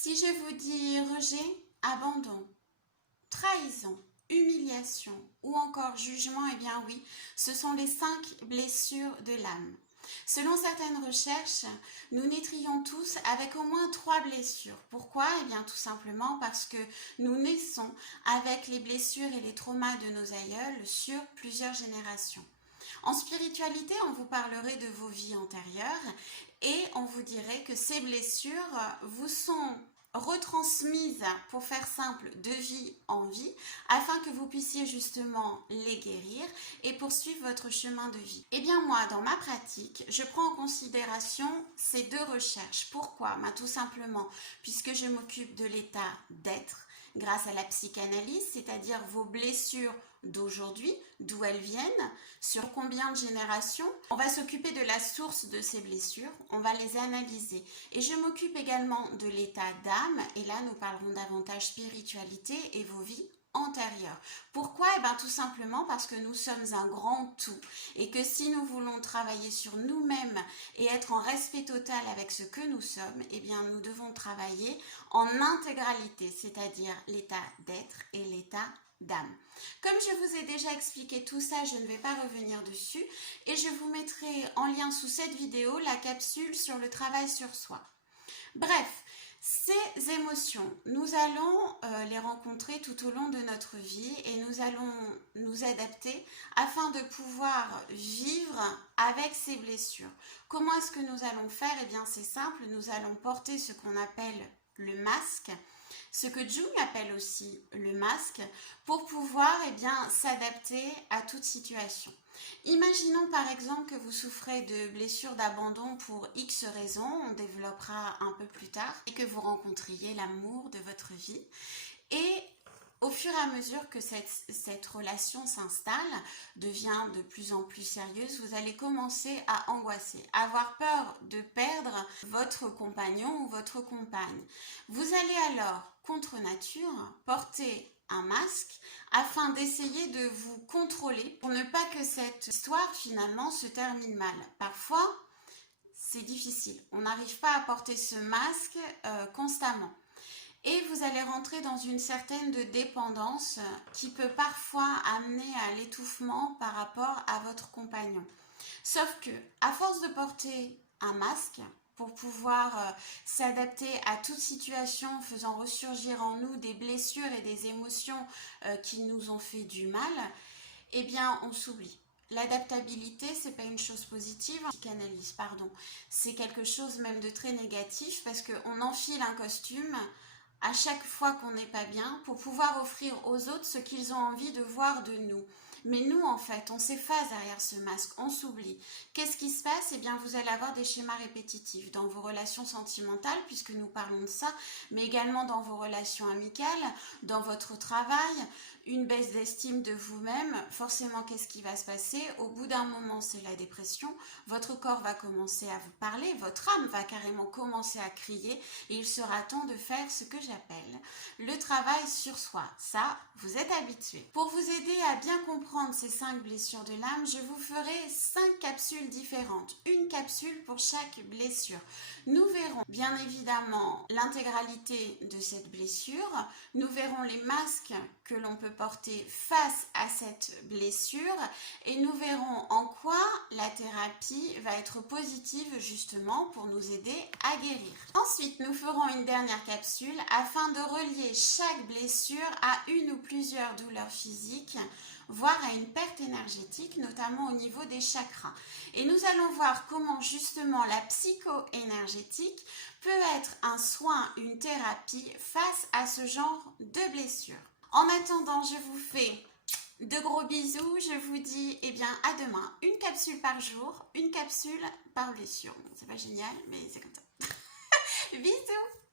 Si je vous dis rejet, abandon, trahison, humiliation ou encore jugement, eh bien oui, ce sont les 5 blessures de l'âme. Selon certaines recherches, nous naîtrions tous avec au moins 3 blessures. Pourquoi? Eh bien tout simplement parce que nous naissons avec les blessures et les traumas de nos aïeuls sur plusieurs générations. En spiritualité, on vous parlerait de vos vies antérieures et on vous dirait que ces blessures vous sont retransmises, pour faire simple, de vie en vie, afin que vous puissiez justement les guérir et poursuivre votre chemin de vie. Eh bien moi, dans ma pratique, je prends en considération ces 2 recherches. Pourquoi? Tout simplement, puisque je m'occupe de l'état d'être, grâce à la psychanalyse, c'est-à-dire vos blessures d'aujourd'hui, d'où elles viennent, sur combien de générations. On va s'occuper de la source de ces blessures, on va les analyser. Et je m'occupe également de l'état d'âme, et là nous parlerons davantage spiritualité et vos vies antérieures. Pourquoi? Eh bien tout simplement parce que nous sommes un grand tout et que si nous voulons travailler sur nous-mêmes et être en respect total avec ce que nous sommes, eh bien nous devons travailler en intégralité, c'est-à-dire l'état d'être et l'état d'âme. Comme je vous ai déjà expliqué tout ça, je ne vais pas revenir dessus et je vous mettrai en lien sous cette vidéo la capsule sur le travail sur soi. Bref, ces émotions, nous allons les rencontrer tout au long de notre vie et nous allons nous adapter afin de pouvoir vivre avec ces blessures. Comment est-ce que nous allons faire? Eh bien c'est simple, nous allons porter ce qu'on appelle le masque, ce que Jung appelle aussi le masque, pour pouvoir s'adapter à toute situation. Imaginons par exemple que vous souffrez de blessures d'abandon pour X raisons, on développera un peu plus tard, et que vous rencontriez l'amour de votre vie. Et au fur et à mesure que cette relation s'installe, devient de plus en plus sérieuse, vous allez commencer à angoisser, avoir peur de perdre votre compagnon ou votre compagne. Vous allez alors, contre nature, porter un masque afin d'essayer de vous contrôler pour ne pas que cette histoire finalement se termine mal. Parfois, c'est difficile. On n'arrive pas à porter ce masque constamment. Et vous allez rentrer dans une certaine de dépendance qui peut parfois amener à l'étouffement par rapport à votre compagnon. Sauf que, à force de porter un masque, pour pouvoir s'adapter à toute situation, faisant ressurgir en nous des blessures et des émotions qui nous ont fait du mal, eh bien on s'oublie. L'adaptabilité, c'est pas une chose positive, psychanalyse, pardon. C'est quelque chose même de très négatif parce qu'on enfile un costume à chaque fois qu'on n'est pas bien pour pouvoir offrir aux autres ce qu'ils ont envie de voir de nous. Mais nous, en fait, on s'efface derrière ce masque, on s'oublie. Qu'est-ce qui se passe? Eh bien, vous allez avoir des schémas répétitifs dans vos relations sentimentales, puisque nous parlons de ça, mais également dans vos relations amicales, dans votre travail, une baisse d'estime de vous-même. Forcément, qu'est-ce qui va se passer? Au bout d'un moment, c'est la dépression. Votre corps va commencer à vous parler, votre âme va carrément commencer à crier, et il sera temps de faire ce que j'appelle le travail sur soi. Ça, vous êtes habitué. Pour vous aider à bien comprendre ces 5 blessures de l'âme, je vous ferai 5 capsules différentes. Une capsule pour chaque blessure. Nous verrons bien évidemment l'intégralité de cette blessure. Nous verrons les masques que l'on peut porter face à cette blessure et nous verrons en quoi la thérapie va être positive justement pour nous aider à guérir. Ensuite, nous ferons une dernière capsule afin de relier chaque blessure à une ou plusieurs douleurs physiques, voire à une perte énergétique, notamment au niveau des chakras. Et nous allons voir comment justement la psycho-énergétique peut être un soin, une thérapie face à ce genre de blessures. En attendant, je vous fais de gros bisous, je vous dis à demain. Une capsule par jour, une capsule par blessure. Bon, c'est pas génial, mais c'est comme ça. Bisous!